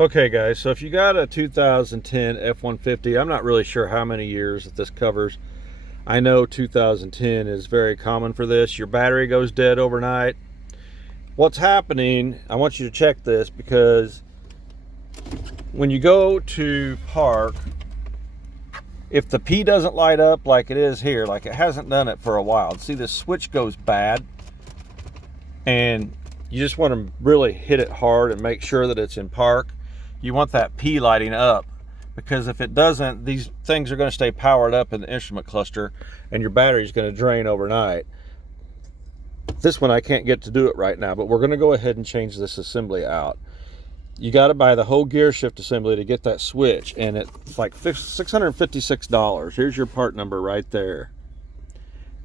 Okay guys, so if you got a 2010 F150, I'm not really sure how many years that this covers. I know 2010 is very common for this. Your battery goes dead overnight. What's happening, I want you to check this, because when you go to park, if the P doesn't light up like it is here, like it hasn't done it for a while, see this switch goes bad, and you just want to really hit it hard and make sure that it's in park. You want that P lighting up, because if it doesn't, these things are going to stay powered up in the instrument cluster and your battery is going to drain overnight. This one I can't get to do it right now, but we're going to go ahead and change this assembly out. You got to buy the whole gear shift assembly to get that switch, and it's like $656. Here's your part number right there.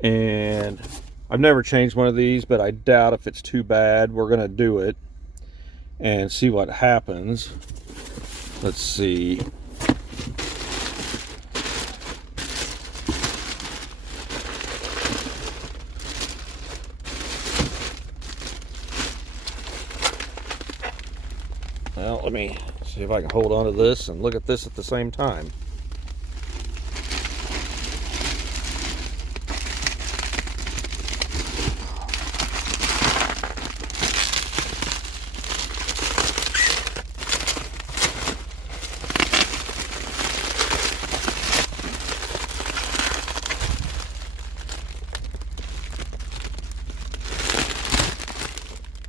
And I've never changed one of these, but I doubt if it's too bad. We're going to do it and see what happens. Let's see. Well, let me see if I can hold on to this and look at this at the same time.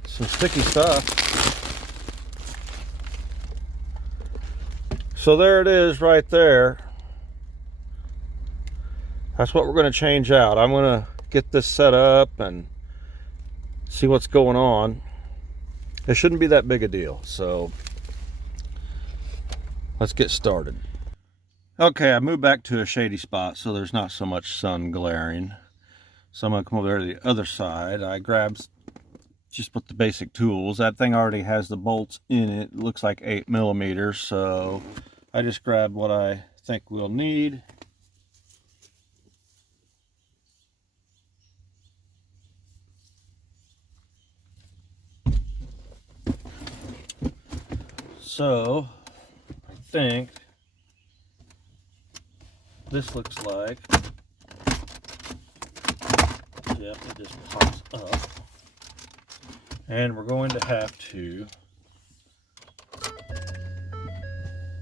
Some sticky stuff. So there it is right there. That's what we're going to change out. I'm going to get this set up and see what's going on. It shouldn't be that big a deal, so let's get started. Okay, I moved back to a shady spot so there's not so much sun glaring. So I'm going to come over there to the other side. I grabbed just with the basic tools. That thing already has the bolts in it. It looks like 8mm, so I just grabbed what I think we'll need. So I think this looks like, yep, it just pops up. And we're going to have to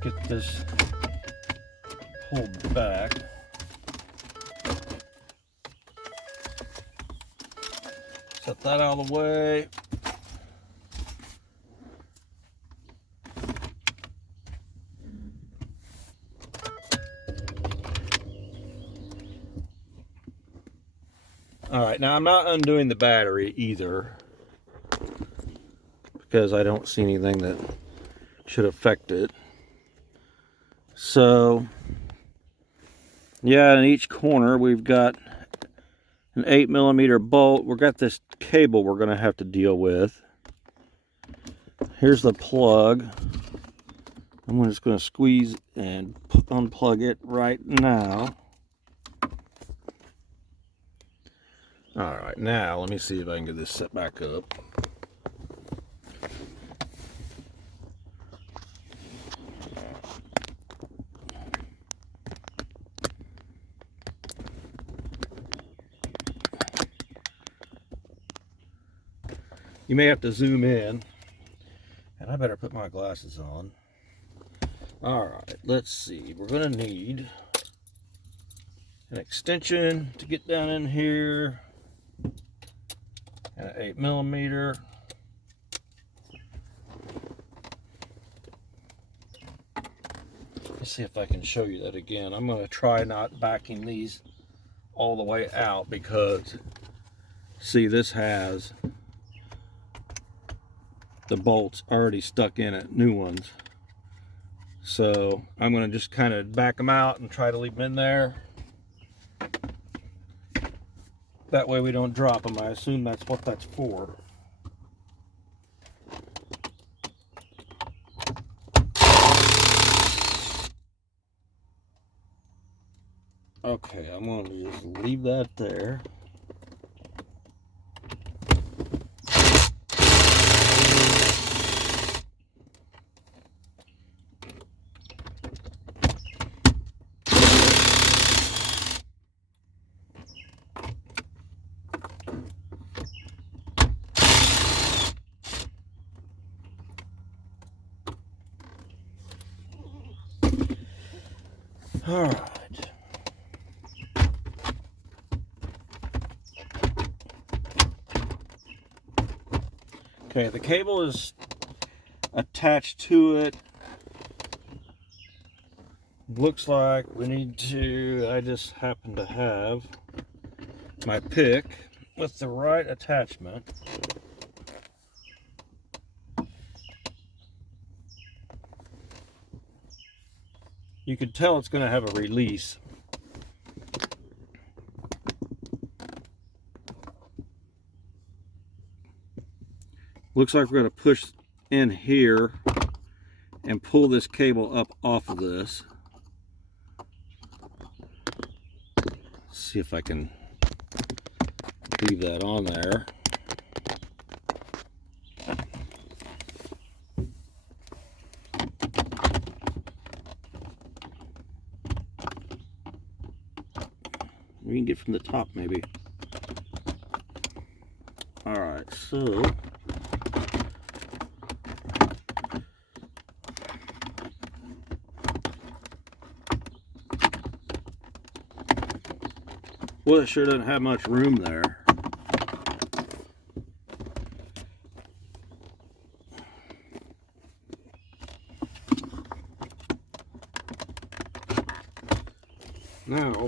get this pulled back. Set that out of the way. All right, now I'm not undoing the battery either, because I don't see anything that should affect it. So yeah, in each corner we've got an 8mm bolt. We've got this cable we're going to have to deal with. Here's the plug. I'm just going to squeeze and unplug it right now. All right, now let me see if I can get this set back up. You may have to zoom in, and I better put my glasses on. All right, let's see. We're gonna need an extension to get down in here, and an 8mm. Let's see if I can show you that again. I'm gonna try not backing these all the way out, because see, this has the bolts already stuck in it, new ones. So I'm going to just kind of back them out and try to leave them in there. That way we don't drop them. I assume that's what that's for. Okay, I'm going to just leave that there. All right. Okay, the cable is attached to it. Looks like we need to, I just happen to have my pick with the right attachment. You can tell it's going to have a release. Looks like we're going to push in here and pull this cable up off of this. See if I can leave that on there. We can get from the top maybe. All right, so well, it sure doesn't have much room there. Now,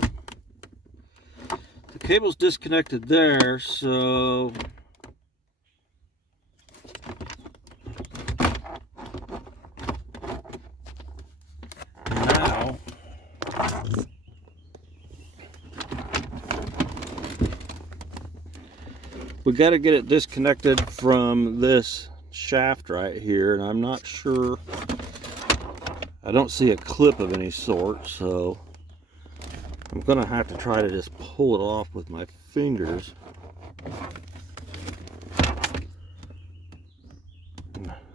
the cable's disconnected there, so now we got to get it disconnected from this shaft right here, and I'm not sure. I don't see a clip of any sort, so I'm gonna have to try to just pull it off with my fingers.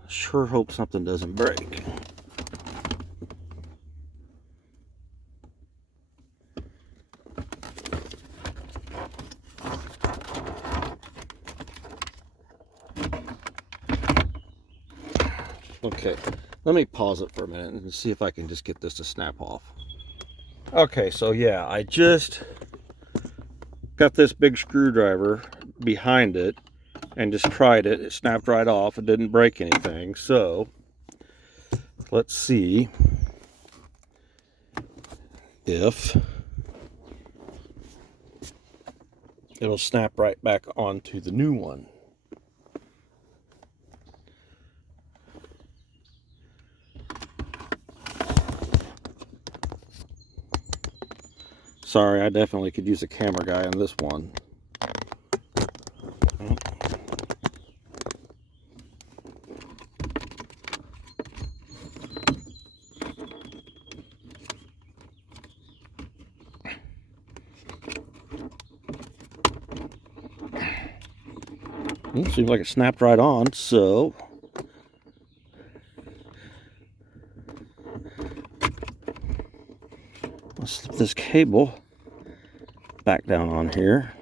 Sure hope something doesn't break. Okay, let me pause it for a minute and see if I can just get this to snap off. Okay, so yeah, I just got this big screwdriver behind it and just tried it. It snapped right off. It didn't break anything. So let's see if it'll snap right back onto the new one. Sorry, I definitely could use a camera guy on this one. Seems like it snapped right on, so let's slip this cable back down on here.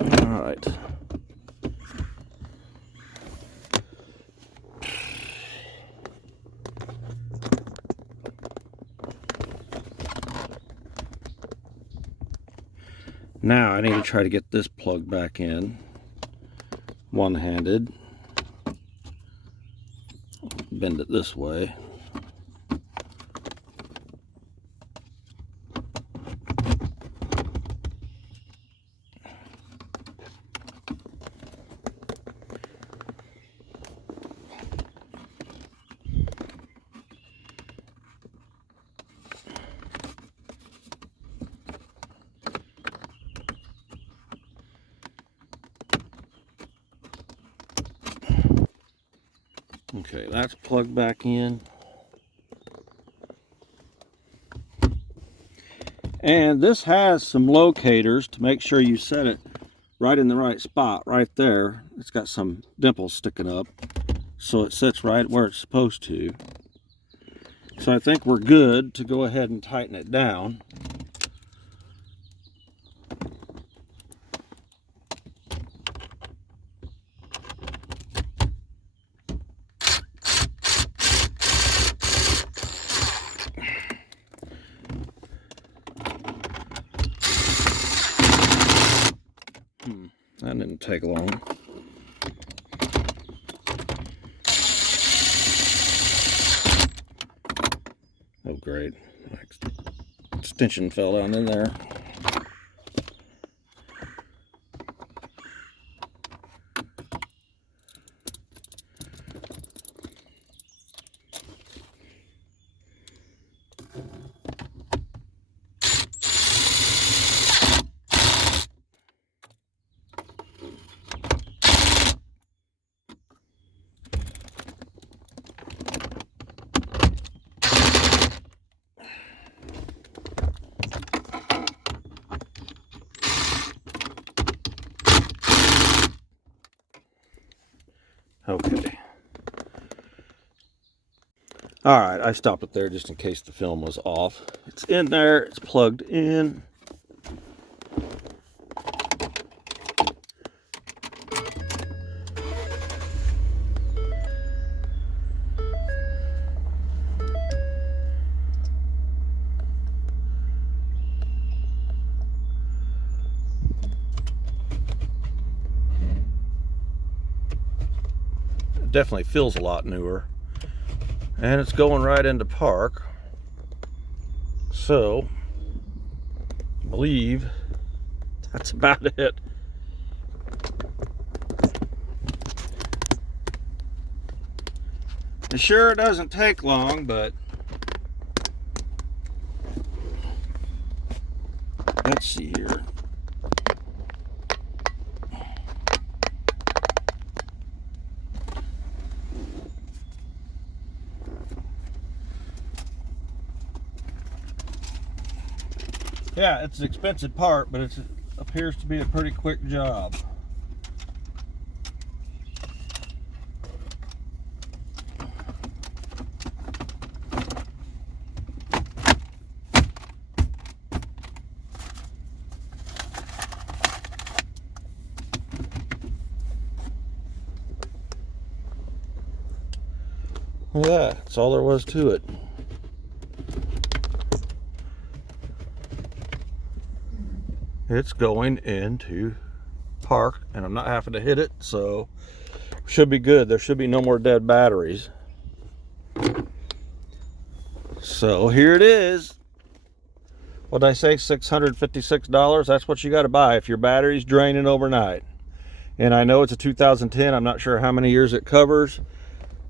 All right. Now I need to try to get this plug back in one-handed. Bend it this way. Okay, that's plugged back in. And this has some locators to make sure you set it right in the right spot, right there. It's got some dimples sticking up, so it sits right where it's supposed to. So I think we're good to go ahead and tighten it down. That didn't take long. Oh great, extension fell down in there. Okay. All right, I stopped it there just in case the film was off. It's in there, it's plugged in. It definitely feels a lot newer. And it's going right into park. So, I believe that's about it. It sure doesn't take long, but let's see here. Yeah, it's an expensive part, but it appears to be a pretty quick job. Look at that, that's all there was to it. It's going into park, and I'm not having to hit it, so should be good. There should be no more dead batteries. So here it is. What did I say? $656. That's what you got to buy if your battery's draining overnight. And I know it's a 2010. I'm not sure how many years it covers,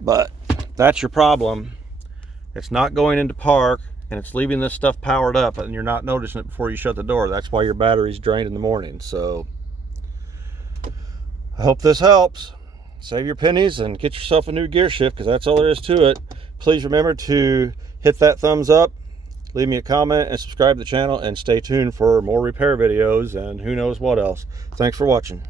but that's your problem. It's not going into park, and it's leaving this stuff powered up, and you're not noticing it before you shut the door. That's why your battery's drained in the morning. So I hope this helps. Save your pennies and get yourself a new gear shift, because that's all there is to it. Please remember to hit that thumbs up, leave me a comment, and subscribe to the channel, and stay tuned for more repair videos and who knows what else. Thanks for watching.